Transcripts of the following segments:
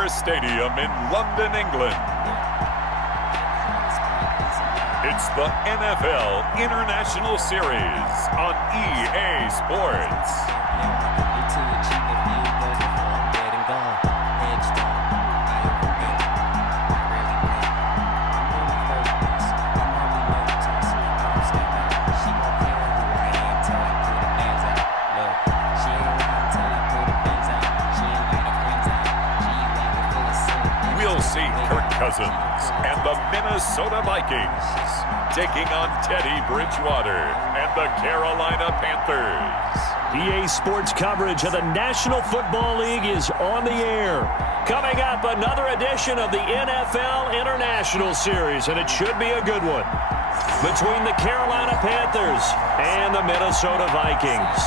Emirates Stadium in London, England. It's the NFL International Series on EA Sports. We'll see Kirk Cousins and the Minnesota Vikings taking on Teddy Bridgewater and the Carolina Panthers. EA Sports coverage of the National Football League is on the air. Coming up, another edition of the NFL International Series, and it should be a good one, between the Carolina Panthers and the Minnesota Vikings.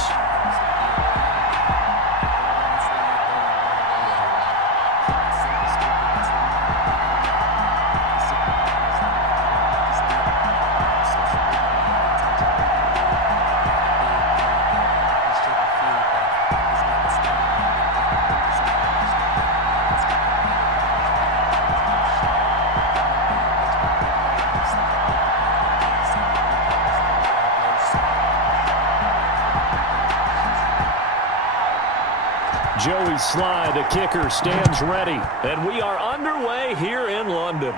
Joey Sly, the kicker, stands ready, and we are underway here in London.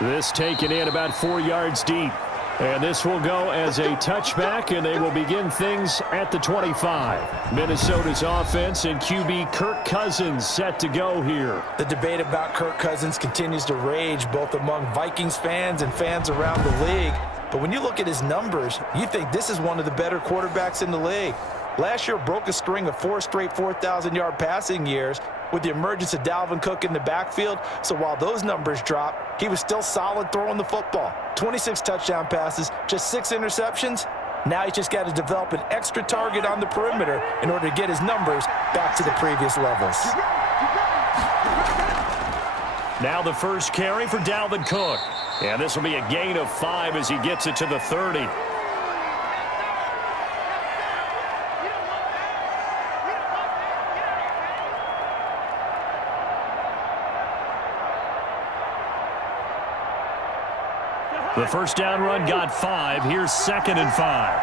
This taken in about 4 yards deep, and this will go as a touchback, and they will begin things at the 25. Minnesota's offense and QB Kirk Cousins set to go here. The debate about Kirk Cousins continues to rage both among Vikings fans and fans around the league. But when you look at his numbers, you think this is one of the better quarterbacks in the league. Last year broke a string of 4 straight 4,000-yard passing years with the emergence of Dalvin Cook in the backfield. So while those numbers dropped, he was still solid throwing the football. 26 touchdown passes, just 6 interceptions. Now he's just got to develop an extra target on the perimeter in order to get his numbers back to the previous levels. Now the first carry for Dalvin Cook. And this will be a gain of 5 as he gets it to the 30. The first down run got 5. Here's 2nd and 5.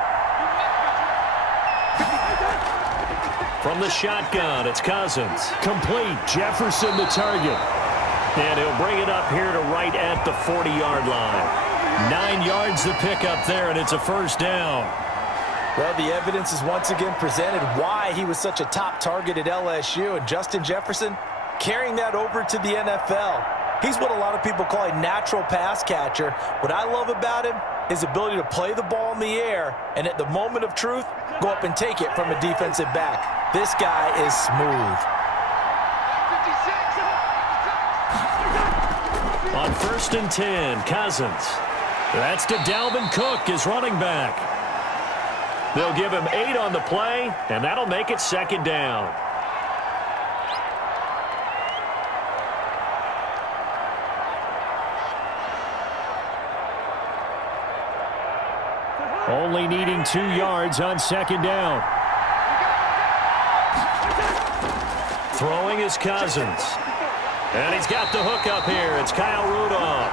From the shotgun, it's Cousins. Complete. Jefferson the target. And he'll bring it up here to right at the 40-yard line. 9 yards to pick up there, and it's a first down. Well, the evidence is once again presented why he was such a top target at LSU. And Justin Jefferson carrying that over to the NFL. He's what a lot of people call a natural pass catcher. What I love about him is the ability to play the ball in the air and at the moment of truth, go up and take it from a defensive back. This guy is smooth. On 1st and 10, Cousins. That's to Dalvin Cook, his running back. They'll give him 8 on the play, and that'll make it 2nd down. Only needing 2 yards on 2nd down. Throwing is Cousins. And he's got the hook up here. It's Kyle Rudolph.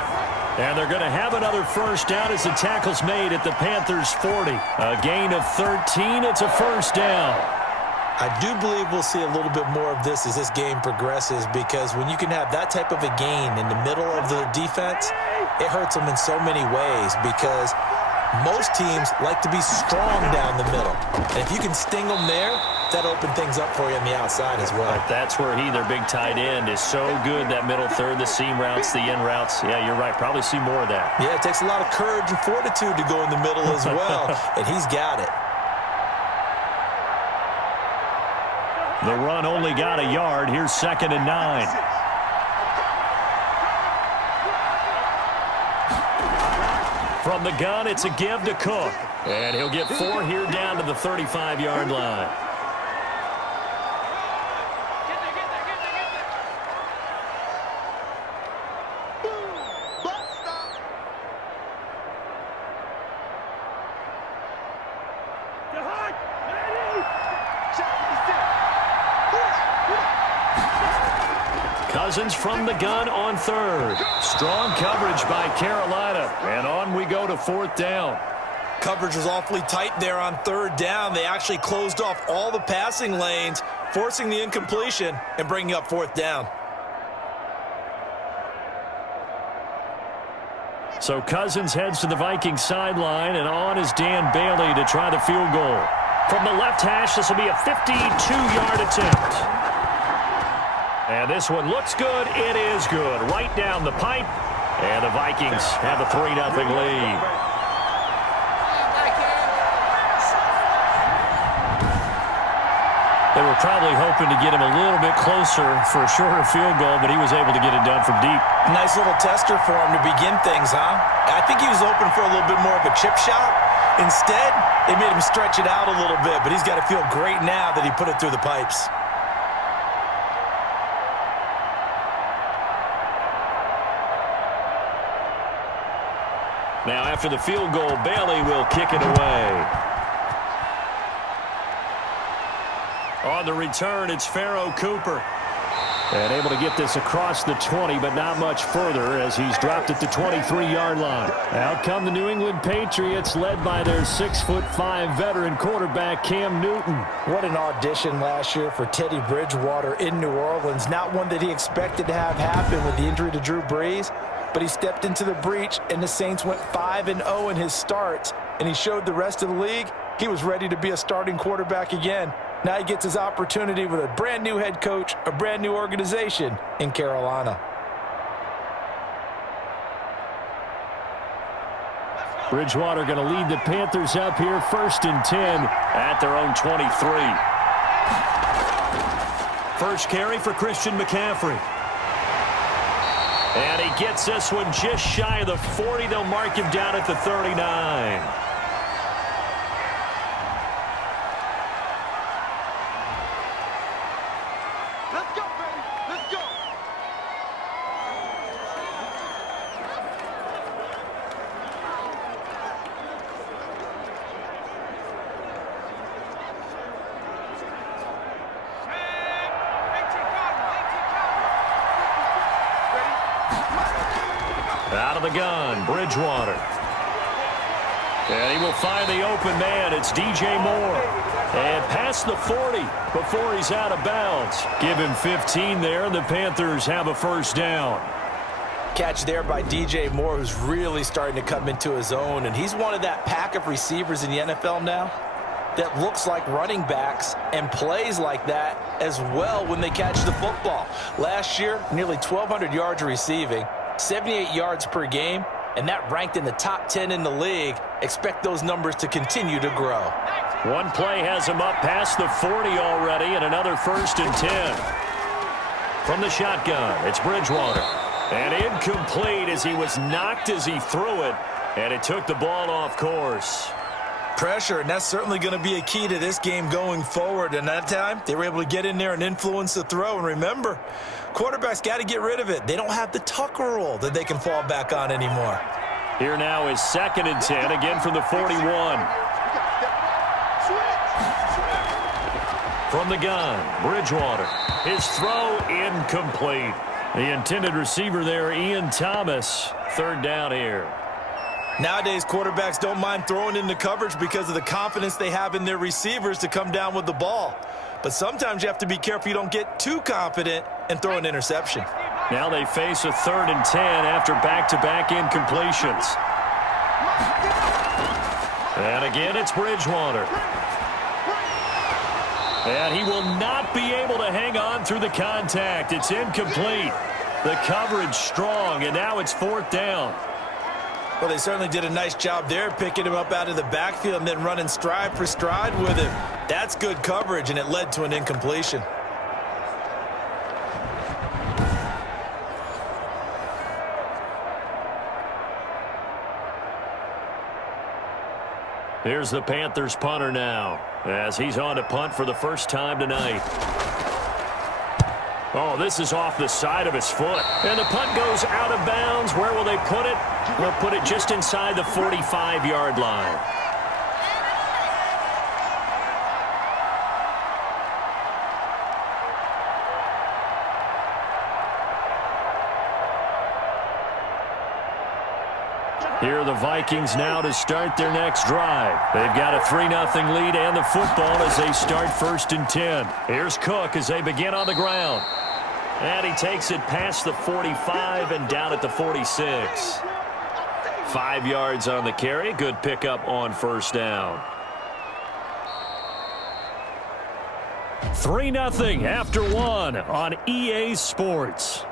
And they're going to have another first down as the tackle's made at the Panthers' 40. A gain of 13. It's a first down. I do believe we'll see a little bit more of this as this game progresses, because when you can have that type of a gain in the middle of the defense, it hurts them in so many ways, because most teams like to be strong down the middle. And if you can sting them there, that'll open things up for you on the outside as well. But that's where their big tight end, is so good, that middle third, the seam routes, the in routes. Yeah, you're right. Probably see more of that. Yeah, it takes a lot of courage and fortitude to go in the middle as well, and he's got it. The run only got a yard. Here's 2nd and 9. From the gun, it's a give to Cook. And he'll get 4 here down to the 35-yard line. Cousins from the gun on third. Strong coverage by Carolina. And on we go to fourth down. Coverage was awfully tight there on third down. They actually closed off all the passing lanes, forcing the incompletion and bringing up fourth down. So Cousins heads to the Vikings sideline, and on is Dan Bailey to try the field goal. From the left hash, this will be a 52-yard attempt. And this one looks good. It is good. Right down the pipe. And the Vikings have a 3-0 lead. They were probably hoping to get him a little bit closer for a shorter field goal, but he was able to get it done from deep. Nice little tester for him to begin things, huh? I think he was open for a little bit more of a chip shot. Instead, they made him stretch it out a little bit, but he's got to feel great now that he put it through the pipes. Now, after the field goal, Bailey will kick it away. On the return, it's Pharaoh Cooper. And able to get this across the 20, but not much further as he's dropped at the 23-yard line. Out come the New England Patriots, led by their 6'5" veteran quarterback, Cam Newton. What an audition last year for Teddy Bridgewater in New Orleans. Not one that he expected to have happen with the injury to Drew Brees, but he stepped into the breach, and the Saints went 5-0 in his starts, and he showed the rest of the league he was ready to be a starting quarterback again. Now he gets his opportunity with a brand-new head coach, a brand-new organization in Carolina. Bridgewater going to lead the Panthers up here, 1st and 10 at their own 23. First carry for Christian McCaffrey. And he gets this one just shy of the 40. They'll mark him down at the 39. Out of the gun, Bridgewater. And he will find the open man. It's DJ Moore. And past the 40 before he's out of bounds. Give him 15 there. The Panthers have a first down. Catch there by DJ Moore, who's really starting to come into his own. And he's one of that pack of receivers in the NFL now that looks like running backs and plays like that as well when they catch the football. Last year, nearly 1,200 yards receiving, 78 yards per game, and that ranked in the top 10 in the league. Expect those numbers to continue to grow. One play has him up past the 40 already, and another 1st and 10. From the shotgun, it's Bridgewater. And incomplete as he was knocked as he threw it, and it took the ball off course. Pressure, and that's certainly going to be a key to this game going forward. And that time, they were able to get in there and influence the throw. And remember, quarterbacks got to get rid of it. They don't have the Tucker rule that they can fall back on anymore. Here now is 2nd and 10, again from the 41. From the gun, Bridgewater. His throw incomplete. The intended receiver there, Ian Thomas. 3rd down here. Nowadays, quarterbacks don't mind throwing into coverage because of the confidence they have in their receivers to come down with the ball. But sometimes you have to be careful you don't get too confident and throw an interception. Now they face a 3rd and 10 after back-to-back incompletions. And again, it's Bridgewater. And he will not be able to hang on through the contact. It's incomplete. The coverage strong, and now it's 4th down. Well, they certainly did a nice job there, picking him up out of the backfield and then running stride for stride with him. That's good coverage, and it led to an incompletion. Here's the Panthers punter now, as he's on to punt for the first time tonight. Oh, this is off the side of his foot. And the punt goes out of bounds. Where will they put it? They'll put it just inside the 45-yard line. Here are the Vikings now to start their next drive. They've got a 3-0 lead and the football as they start 1st and 10. Here's Cook as they begin on the ground. And he takes it past the 45 and down at the 46. 5 yards on the carry. Good pickup on 1st down. 3-0 after 1 on EA Sports.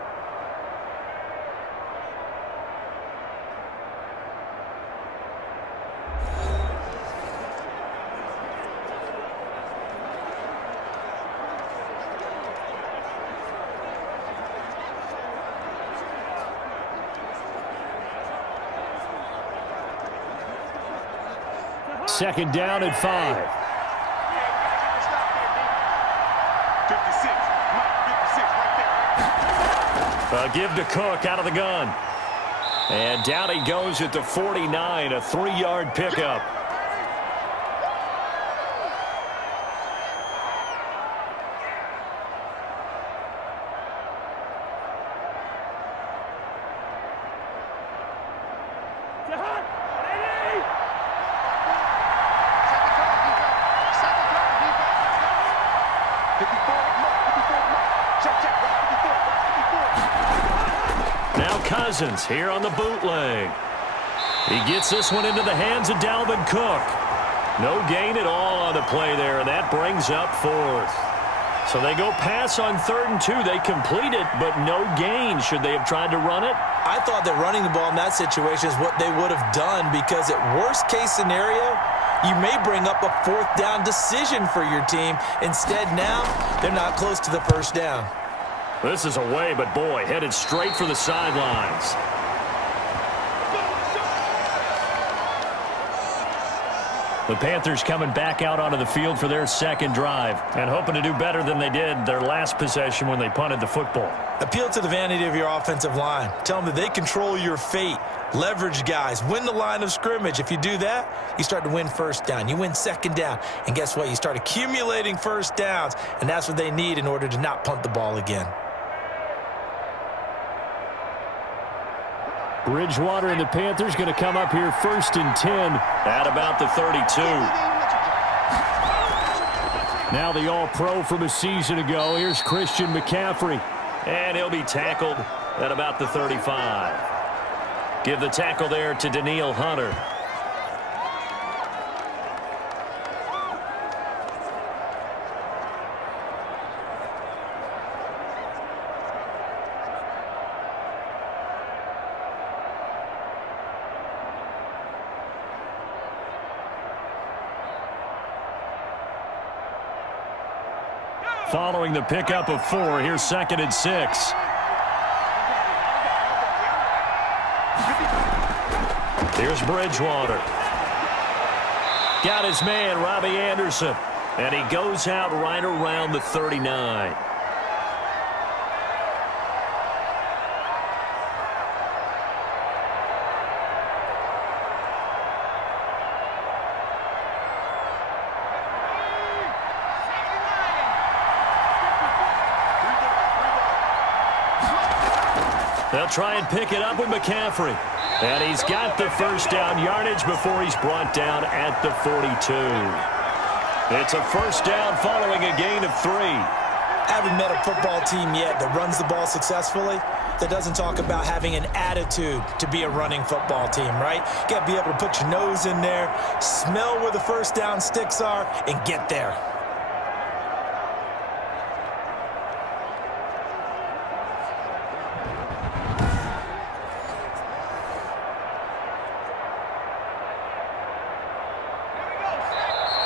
Second down at 5. Give to Cook out of the gun. And down he goes at the 49, a 3-yard pickup. Cousins here on the bootleg. He gets this one into the hands of Dalvin Cook. No gain at all on the play there, and that brings up 4th. So they go pass on 3rd and 2. They complete it, but no gain. Should they have tried to run it? I thought that running the ball in that situation is what they would have done, because at worst case scenario, you may bring up a 4th down decision for your team. Instead, now they're not close to the 1st down. This is away, but boy, headed straight for the sidelines. The Panthers coming back out onto the field for their second drive and hoping to do better than they did their last possession when they punted the football. Appeal to the vanity of your offensive line. Tell them that they control your fate. Leverage guys. Win the line of scrimmage. If you do that, you start to win 1st down. You win 2nd down. And guess what? You start accumulating 1st downs, and that's what they need in order to not punt the ball again. Bridgewater and the Panthers going to come up here 1st and 10 at about the 32. Now the All-Pro from a season ago. Here's Christian McCaffrey. And he'll be tackled at about the 35. Give the tackle there to Danielle Hunter. Following the pickup of 4, here's 2nd and 6. Here's Bridgewater. Got his man, Robbie Anderson. And he goes out right around the 39. They'll try and pick it up with McCaffrey. And he's got the 1st down yardage before he's brought down at the 42. It's a 1st down following a gain of 3. Haven't met a football team yet that runs the ball successfully, that doesn't talk about having an attitude to be a running football team, right? You got to be able to put your nose in there, smell where the 1st down sticks are, and get there.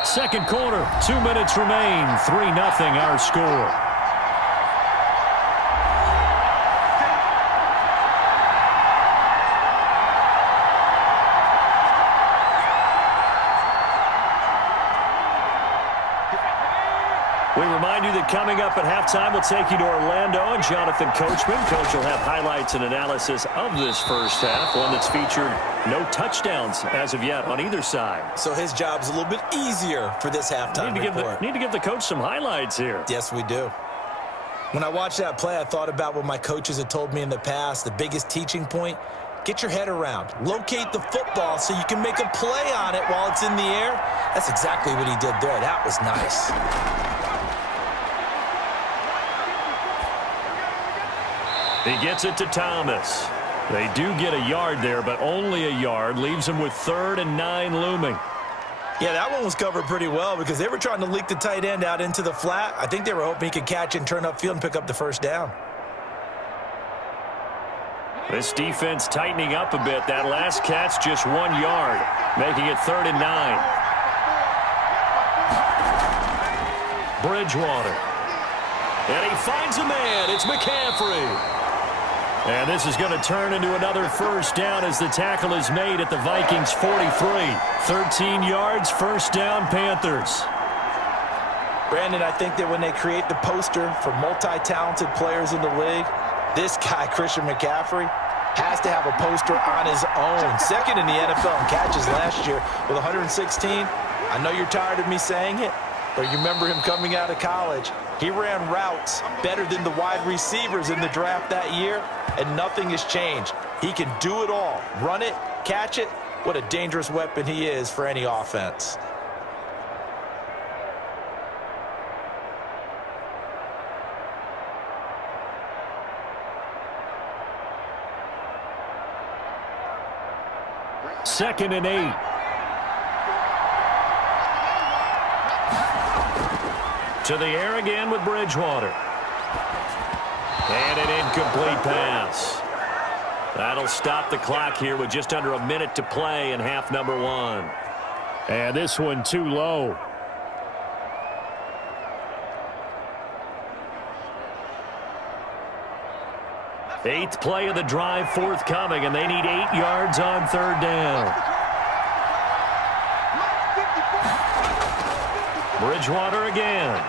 Second quarter, 2 minutes remain, 3-0 our score. We remind you that coming up at halftime, we'll take you to Orlando and Jonathan Coachman. Coach will have highlights and analysis of this first half, one that's featured no touchdowns as of yet on either side. So his job's a little bit easier for this halftime report. Need to give the coach some highlights here. Yes, we do. When I watched that play, I thought about what my coaches had told me in the past. The biggest teaching point, get your head around, locate the football so you can make a play on it while it's in the air. That's exactly what he did there. That was nice. He gets it to Thomas. They do get a yard there, but only a yard. Leaves him with 3rd and 9 looming. Yeah, that one was covered pretty well because they were trying to leak the tight end out into the flat. I think they were hoping he could catch it and turn upfield and pick up the first down. This defense tightening up a bit. That last catch just 1 yard, making it 3rd and 9. Bridgewater. And he finds a man. It's McCaffrey. And this is going to turn into another first down as the tackle is made at the Vikings 43. 13 yards, first down, Panthers. Brandon, I think that when they create the poster for multi-talented players in the league, this guy, Christian McCaffrey, has to have a poster on his own. 2nd in the NFL in catches last year with 116. I know you're tired of me saying it, but you remember him coming out of college. He ran routes better than the wide receivers in the draft that year, and nothing has changed. He can do it all. Run it, catch it. What a dangerous weapon he is for any offense. Second and 8. To the air again with Bridgewater. And an incomplete pass. That'll stop the clock here with just under a minute to play in half number 1. And this one too low. Eighth play of the drive forthcoming, and they need 8 yards on 3rd down. Bridgewater again.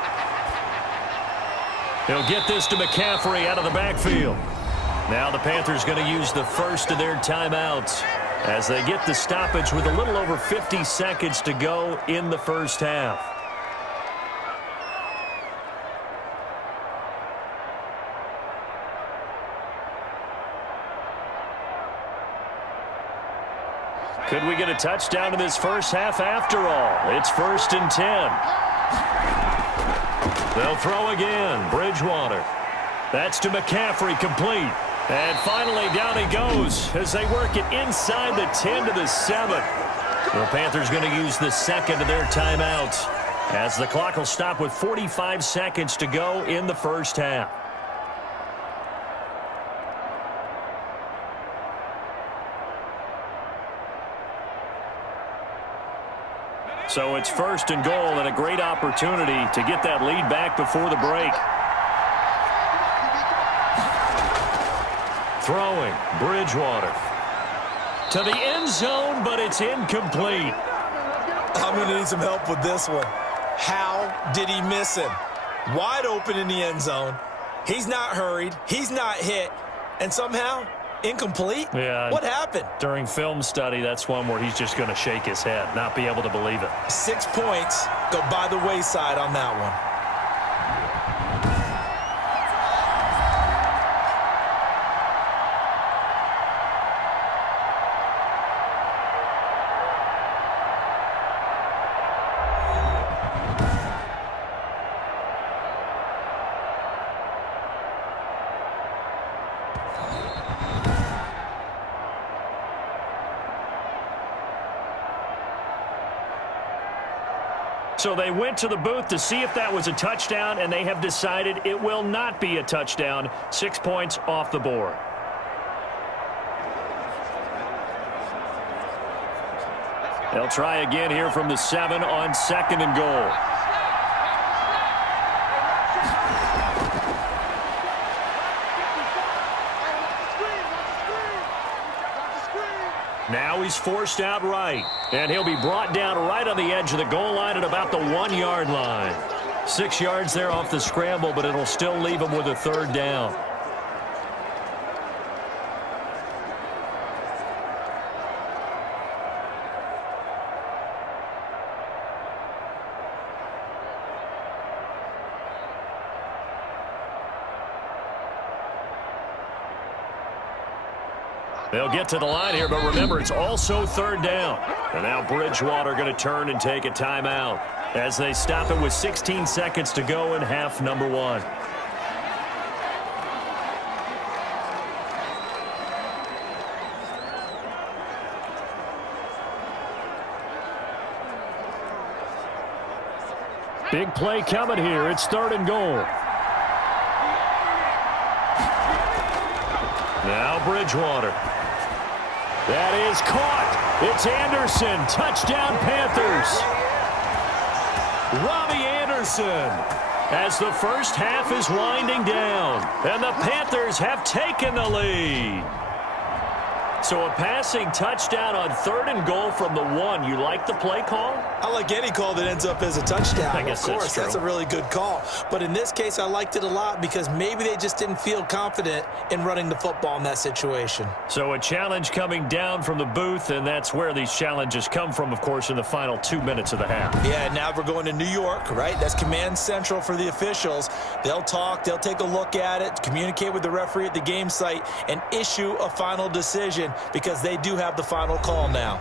He'll get this to McCaffrey out of the backfield. Now the Panthers going to use the first of their timeouts as they get the stoppage with a little over 50 seconds to go in the first half. Could we get a touchdown in this first half after all? It's 1st and 10. They'll throw again. Bridgewater. That's to McCaffrey, complete. And finally down he goes as they work it inside the 10 to the 7. The Panthers going to use the second of their timeouts as the clock will stop with 45 seconds to go in the first half. So it's 1st and goal and a great opportunity to get that lead back before the break. Throwing, Bridgewater. To the end zone, but it's incomplete. I'm going to need some help with this one. How did he miss him? Wide open in the end zone. He's not hurried. He's not hit. And somehow, incomplete? Yeah. What happened? During film study, that's one where he's just going to shake his head, not be able to believe it. 6 points go by the wayside on that one. So they went to the booth to see if that was a touchdown, and they have decided it will not be a touchdown. 6 points off the board. They'll try again here from the 7 on 2nd and goal. Now he's forced out right, and he'll be brought down right on the edge of the goal line at about the 1-yard line. 6 yards there off the scramble, but it'll still leave him with a 3rd down. They'll get to the line here, but remember, it's also third down. And now Bridgewater going to turn and take a timeout as they stop it with 16 seconds to go in half number 1. Big play coming here. It's third and goal. Now Bridgewater. That is caught. It's Anderson. Touchdown Panthers. Robbie Anderson. As the first half is winding down. And the Panthers have taken the lead. So a passing touchdown on third and goal from the 1. You like the play call? I like any call that ends up as a touchdown. I guess of course, that's a really good call. But in this case, I liked it a lot because maybe they just didn't feel confident in running the football in that situation. So a challenge coming down from the booth, and that's where these challenges come from, of course, in the final 2 minutes of the half. Yeah, now we're going to New York, right? That's command central for the officials. They'll talk, they'll take a look at it, communicate with the referee at the game site, and issue a final decision because they do have the final call now.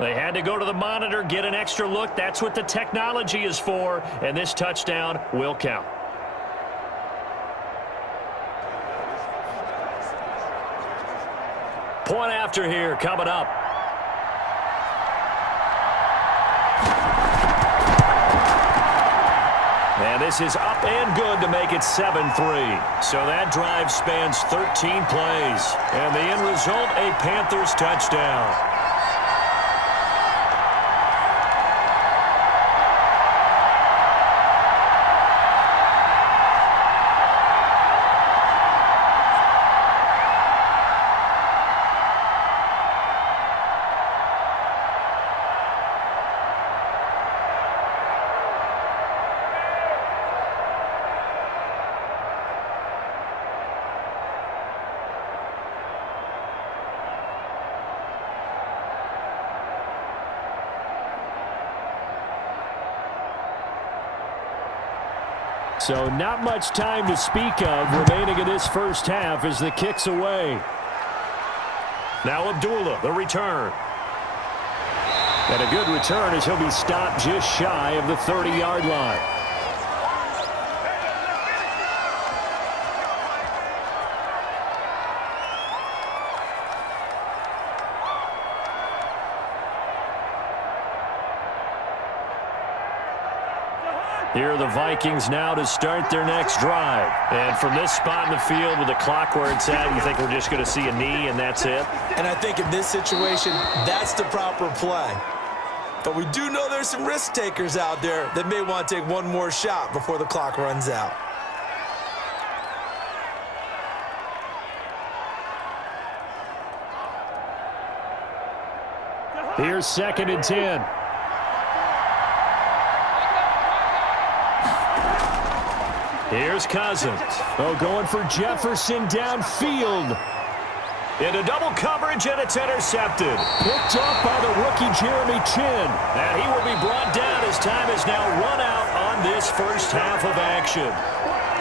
They had to go to the monitor, get an extra look. That's what the technology is for, and this touchdown will count. Point after here coming up. And this is up and good to make it 7-3. So that drive spans 13 plays. And the end result, a Panthers touchdown. So not much time to speak of remaining in this first half as the kick's away. Now Abdullah, the return. And a good return as he'll be stopped just shy of the 30-yard line. Here are the Vikings now to start their next drive. And from this spot in the field with the clock where it's at, you think we're just going to see a knee and that's it? And I think in this situation, that's the proper play. But we do know there's some risk takers out there that may want to take one more shot before the clock runs out. Here's 2nd and 10. Here's Cousins. Oh, going for Jefferson downfield. Into double coverage, and it's intercepted. Picked up by the rookie Jeremy Chin. And he will be brought down as time is now run out on this first half of action.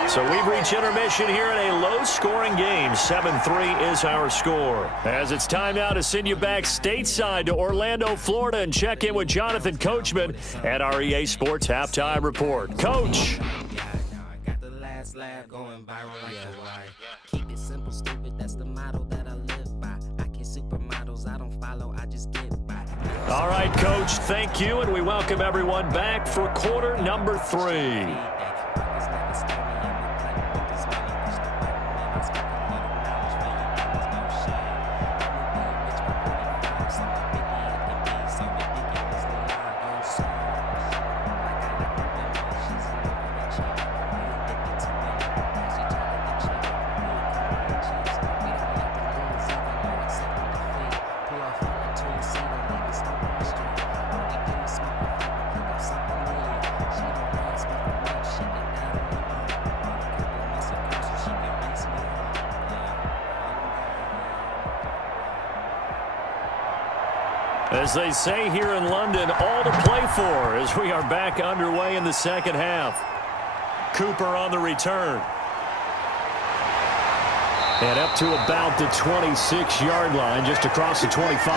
So we've reached intermission here in a low-scoring game. 7-3 is our score. As it's time now to send you back stateside to Orlando, Florida, and check in with Jonathan Coachman at our EA Sports Halftime Report. Coach. Going viral like Hawaii. Keep it simple, stupid. That's the motto that I live by. I can't supermodels, I don't follow, I just get by. All right, Coach, thank you, and we welcome everyone back for quarter number 3. As they say here in London, all to play for as we are back underway in the second half. Cooper on the return. And up to about the 26-yard line, just across the 25.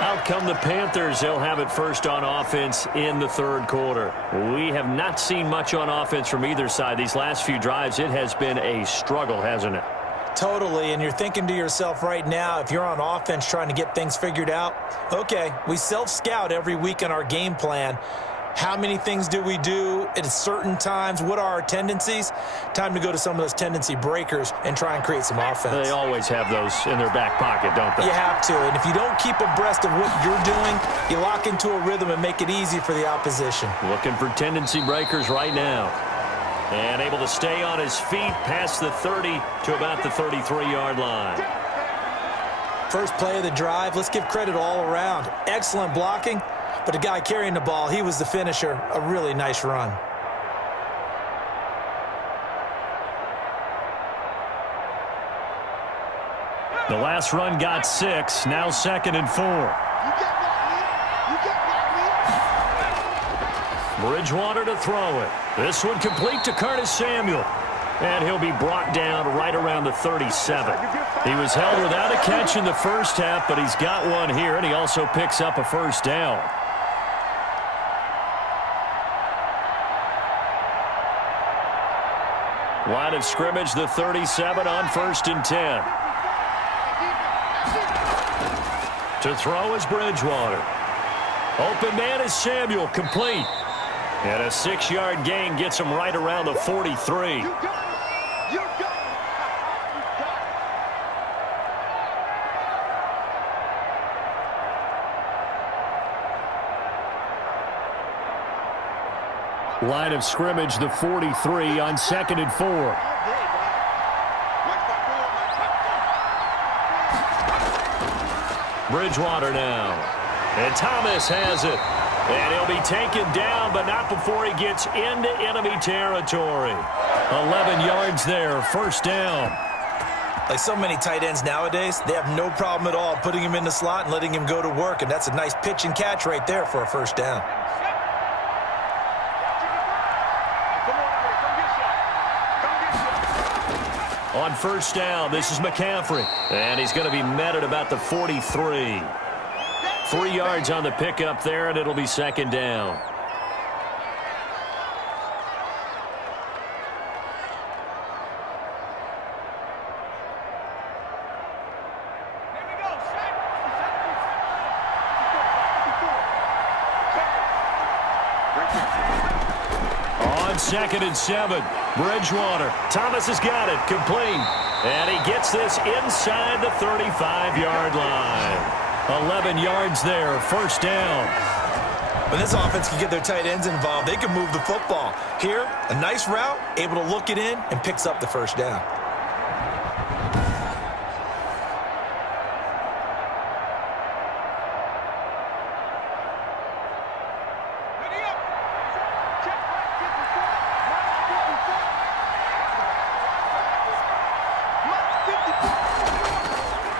Out come the Panthers. They'll have it first on offense in the third quarter. We have not seen much on offense from either side. These last few drives, it has been a struggle, hasn't it? Totally, and you're thinking to yourself right now, if you're on offense trying to get things figured out, okay, we self-scout every week in our game plan. How many things do we do at certain times? What are our tendencies? Time to go to some of those tendency breakers and try and create some offense. They always have those in their back pocket, don't they? You have to, and if you don't keep abreast of what you're doing, you lock into a rhythm and make it easy for the opposition. Looking for tendency breakers right now. And able to stay on his feet past the 30 to about the 33-yard line. First play of the drive, let's give credit all around. Excellent blocking, but the guy carrying the ball, he was the finisher. A really nice run. The last run got 6, now 2nd and 4. Bridgewater to throw it. This one complete to Curtis Samuel. And he'll be brought down right around the 37. He was held without a catch in the first half, but he's got one here, and he also picks up a first down. Line of scrimmage, the 37 on 1st and 10. To throw is Bridgewater. Open man is Samuel, complete. And a 6-yard gain gets him right around the 43. Line of scrimmage, the 43 on 2nd and 4. Bridgewater now. And Thomas has it. And he'll be taken down, but not before he gets into enemy territory. 11 yards there, first down. Like so many tight ends nowadays, they have no problem at all putting him in the slot and letting him go to work, and that's a nice pitch and catch right there for a first down. On first down, this is McCaffrey. And he's going to be met at about the 43. 3 yards on the pickup there, and it'll be 2nd down. On 2nd and 7, Bridgewater. Thomas has got it, complete. And he gets this inside the 35-yard line. 11 yards there, first down. When this offense can get their tight ends involved, they can move the football. Here, a nice route, able to look it in, and picks up the first down.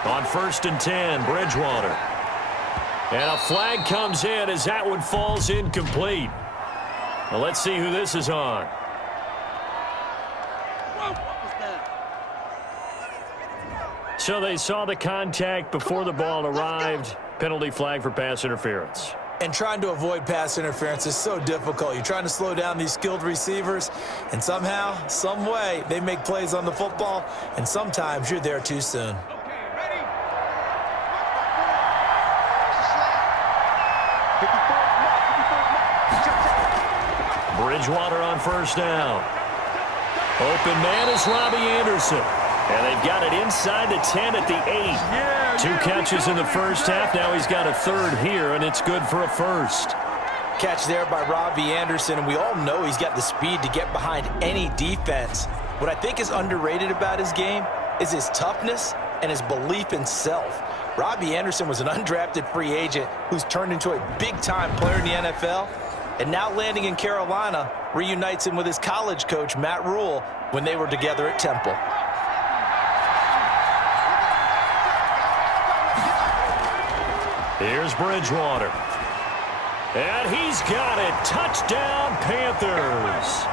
On 1st and 10, Bridgewater. And a flag comes in as that one falls incomplete. Well, let's see who this is on. So they saw the contact before the ball arrived. Penalty flag for pass interference. And trying to avoid pass interference is so difficult. You're trying to slow down these skilled receivers, and somehow, some way, they make plays on the football, and sometimes you're there too soon. Bridgewater on first down. Open man is Robbie Anderson. And they've got it inside the 10 at the 8. 2 catches in the first half. Now he's got a third here, and it's good for a first. Catch there by Robbie Anderson, and we all know he's got the speed to get behind any defense. What I think is underrated about his game is his toughness and his belief in self. Robbie Anderson was an undrafted free agent who's turned into a big-time player in the NFL, and now landing in Carolina reunites him with his college coach, Matt Rule, when they were together at Temple. Here's Bridgewater. And he's got it. Touchdown, Panthers.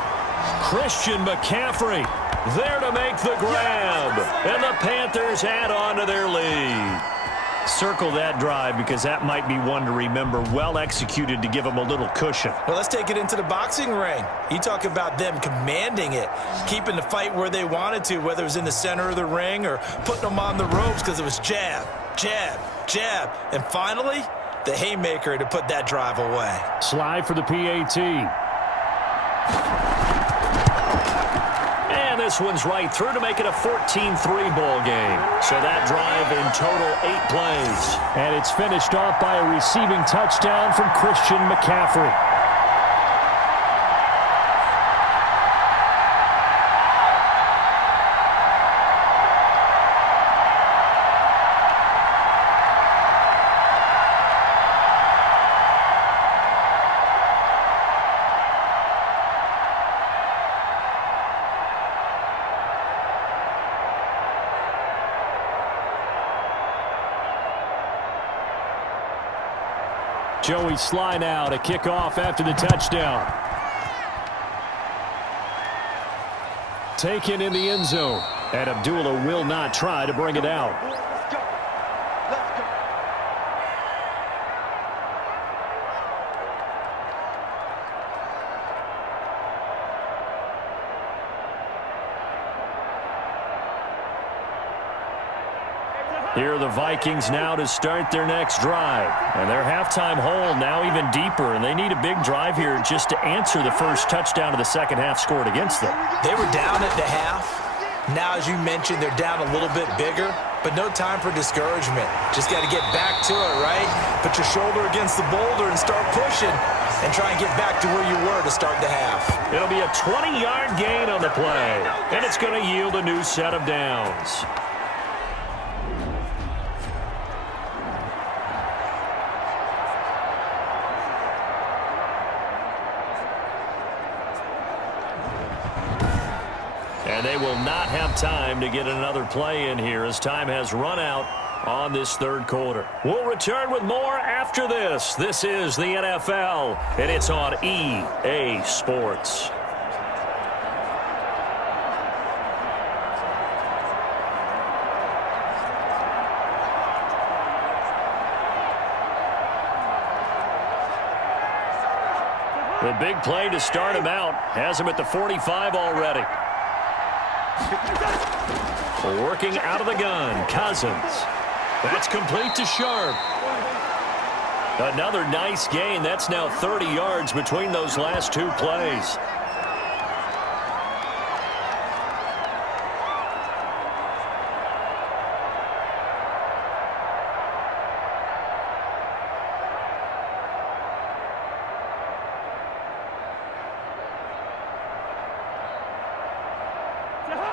Christian McCaffrey there to make the grab. And the Panthers add on to their lead. Circle that drive because that might be one to remember. Well executed to give them a little cushion. Well, let's take it into the boxing ring. You talk about them commanding it, keeping the fight where they wanted to, whether it was in the center of the ring or putting them on the ropes because it was jab, jab, jab. And finally, the haymaker to put that drive away. Slide for the PAT. And this one's right through to make it a 14-3 ball game. So that drive in total 8 plays. And it's finished off by a receiving touchdown from Christian McCaffrey. Joey Sly now to kick off after the touchdown. Taken in the end zone. And Abdullah will not try to bring it out. Here are the Vikings now to start their next drive. And their halftime hole now even deeper, and they need a big drive here just to answer the first touchdown of the second half scored against them. They were down at the half. Now, as you mentioned, they're down a little bit bigger, but no time for discouragement. Just got to get back to it, right? Put your shoulder against the boulder and start pushing and try and get back to where you were to start the half. It'll be a 20-yard gain on the play, and it's going to yield a new set of downs. And they will not have time to get another play in here as time has run out on this third quarter. We'll return with more after this. This is the NFL, and it's on EA Sports. The big play to start him out has him at the 45 already. Working out of the gun, Cousins. That's complete to Sharp. Another nice gain. That's now 30 yards between those last two plays.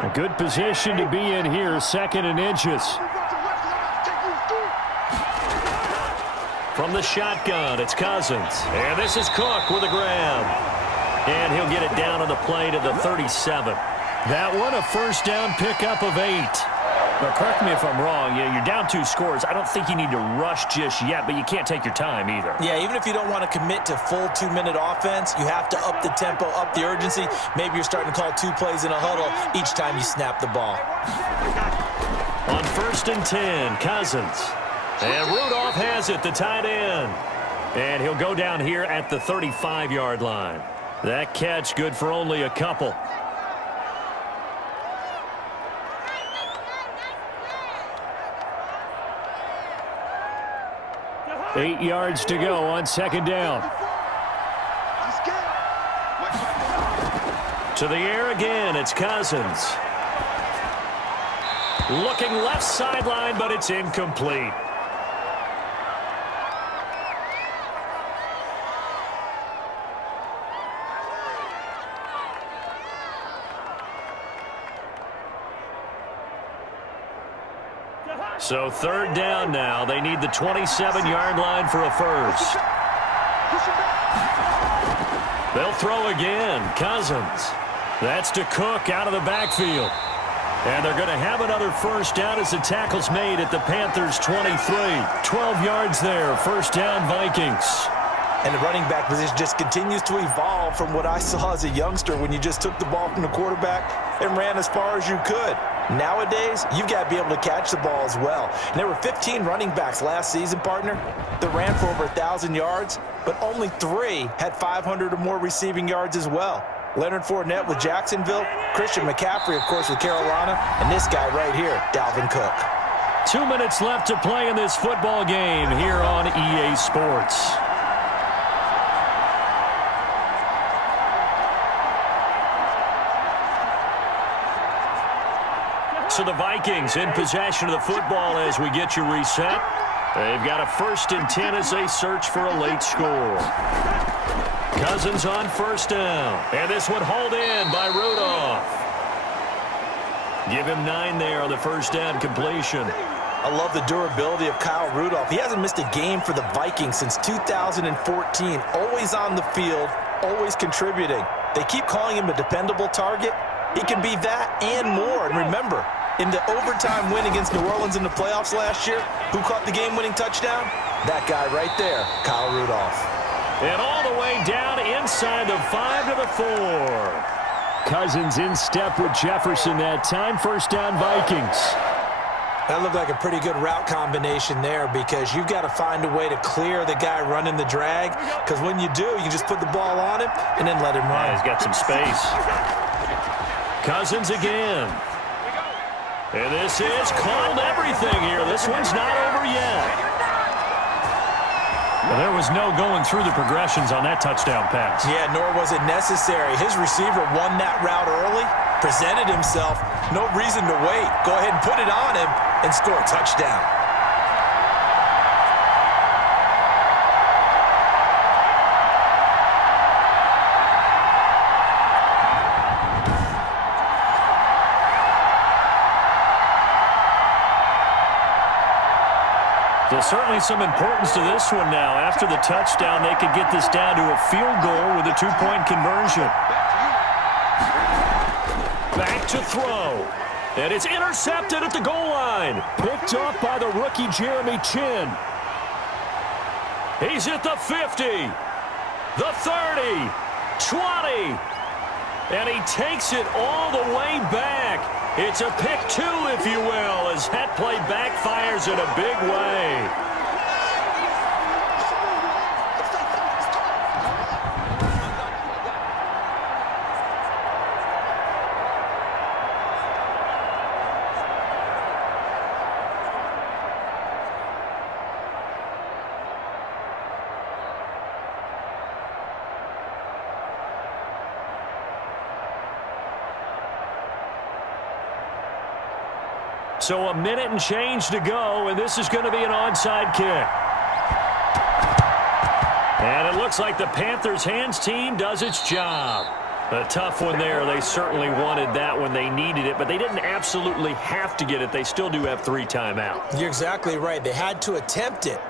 A good position to be in here, second and inches. From the shotgun, it's Cousins. And this is Cook with a grab. And he'll get it down on the play to the 37. That one, a first down pickup of 8. Now, correct me if I'm wrong. You're down 2 scores. I don't think you need to rush just yet, but you can't take your time either. Yeah, even if you don't want to commit to full 2-minute offense, you have to up the tempo, up the urgency. Maybe you're starting to call 2 plays in a huddle each time you snap the ball. On 1st and 10, Cousins. And Rudolph has it, the tight end. And he'll go down here at the 35-yard line. That catch good for only a couple. 8 yards to go on second down. To the air again, it's Cousins. Looking left sideline, but it's incomplete. So third down now. They need the 27-yard line for a first. They'll throw again. Cousins. That's to Cook out of the backfield. And they're going to have another first down as the tackle's made at the Panthers' 23. 12 yards there. First down, Vikings. And the running back position just continues to evolve from what I saw as a youngster when you just took the ball from the quarterback and ran as far as you could. Nowadays, you've got to be able to catch the ball as well. And there were 15 running backs last season, partner, that ran for over 1,000 yards, but only 3 had 500 or more receiving yards as well. Leonard Fournette with Jacksonville, Christian McCaffrey, of course, with Carolina, and this guy right here, Dalvin Cook. 2 minutes left to play in this football game here on EA Sports. So the Vikings in possession of the football as we get you reset. They've got a 1st and 10 as they search for a late score. Cousins on first down. And this one hauled in by Rudolph. Give him 9 there on the first down completion. I love the durability of Kyle Rudolph. He hasn't missed a game for the Vikings since 2014. Always on the field, always contributing. They keep calling him a dependable target. He can be that and more. And remember, in the overtime win against New Orleans in the playoffs last year, who caught the game-winning touchdown? That guy right there, Kyle Rudolph. And all the way down inside the 5 to the 4. Cousins in step with Jefferson that time. First down, Vikings. That looked like a pretty good route combination there because you've got to find a way to clear the guy running the drag, because when you do, you just put the ball on him and then let him run. Yeah, he's got some space. Cousins again. And this is called everything here. This one's not over yet. Well, there was no going through the progressions on that touchdown pass. Yeah, nor was it necessary. His receiver won that route early, presented himself, no reason to wait. Go ahead and put it on him and score a touchdown. There's certainly some importance to this one now. After the touchdown, they could get this down to a field goal with a 2-point conversion. Back to throw. And it's intercepted at the goal line. Picked off by the rookie Jeremy Chin. He's at the 50, the 30, 20. And he takes it all the way back. It's a pick 2, if you will, as that play backfires in a big way. So a minute and change to go, and this is going to be an onside kick. And it looks like the Panthers' hands team does its job. A tough one there. They certainly wanted that when they needed it, but they didn't absolutely have to get it. They still do have 3 timeouts. You're exactly right. They had to attempt it.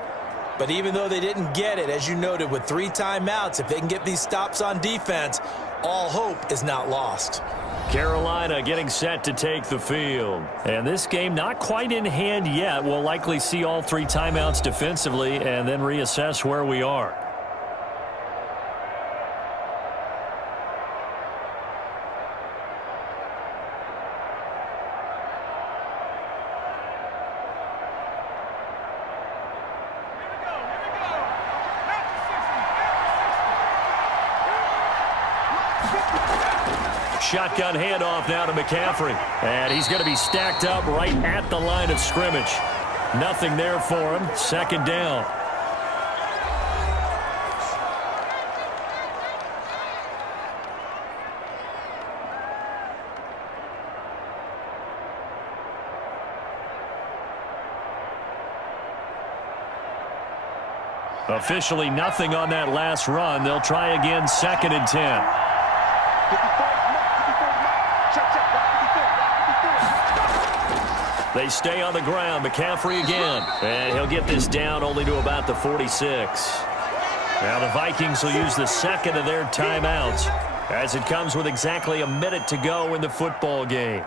But even though they didn't get it, as you noted, with 3 timeouts, if they can get these stops on defense, all hope is not lost. Carolina getting set to take the field. And this game not quite in hand yet. We'll likely see all 3 timeouts defensively and then reassess where we are. Shotgun handoff now to McCaffrey. And he's going to be stacked up right at the line of scrimmage. Nothing there for him. Second down. Officially nothing on that last run. They'll try again, 2nd and 10. They stay on the ground. McCaffrey again. And he'll get this down only to about the 46. Now the Vikings will use the 2nd of their timeouts as it comes with exactly a minute to go in the football game.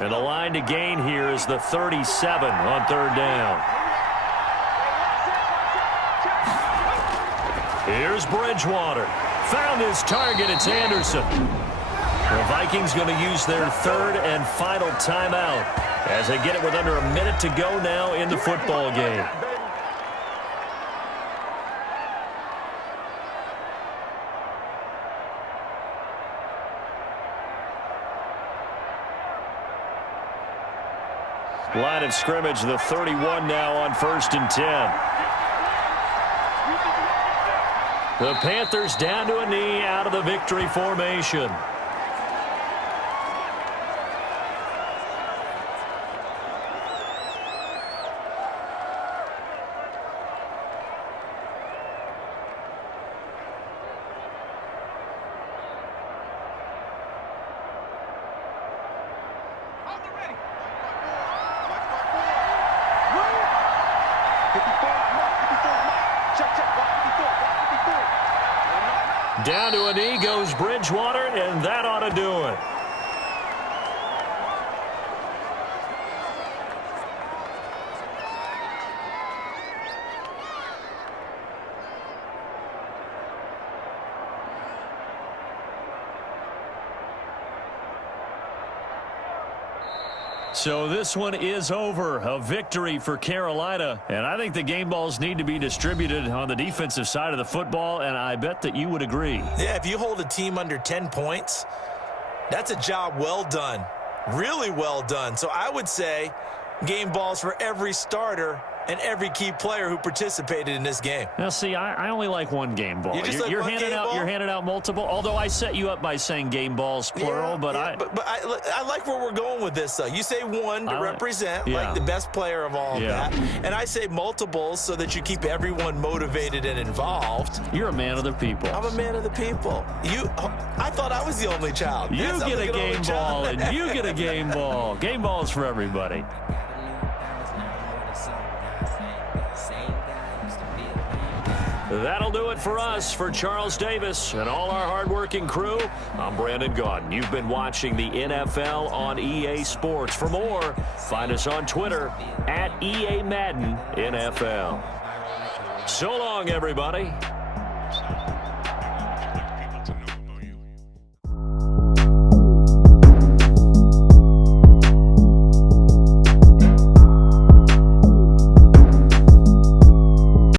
And the line to gain here is the 37 on third down. Here's Bridgewater. Found his target. It's Anderson. The Vikings going to use their third and final timeout as they get it with under a minute to go now in the football game. Line of scrimmage, the 31 now on 1st and 10. The Panthers down to a knee out of the victory formation. Down to a knee goes Bridgewater, and that ought to do it. So this one is over. A victory for Carolina. And I think the game balls need to be distributed on the defensive side of the football, and I bet that you would agree. Yeah, if you hold a team under 10 points, that's a job well done. Really well done. So I would say game balls for every starter and every key player who participated in this game. Now, see, I only like one game ball. You're handing out multiple, although I set you up by saying game balls, plural. But I like where we're going with this, though. You say one to represent, like the best player of all of that. And I say multiples so that you keep everyone motivated and involved. You're a man of the people. I'm a man of the people. I thought I was the only child. You get a game ball, and you get a game ball. Game balls for everybody. That'll do it for us. For Charles Davis and all our hardworking crew, I'm Brandon Gaudin. You've been watching the NFL on EA Sports. For more, find us on Twitter at EA Madden NFL. So long, everybody.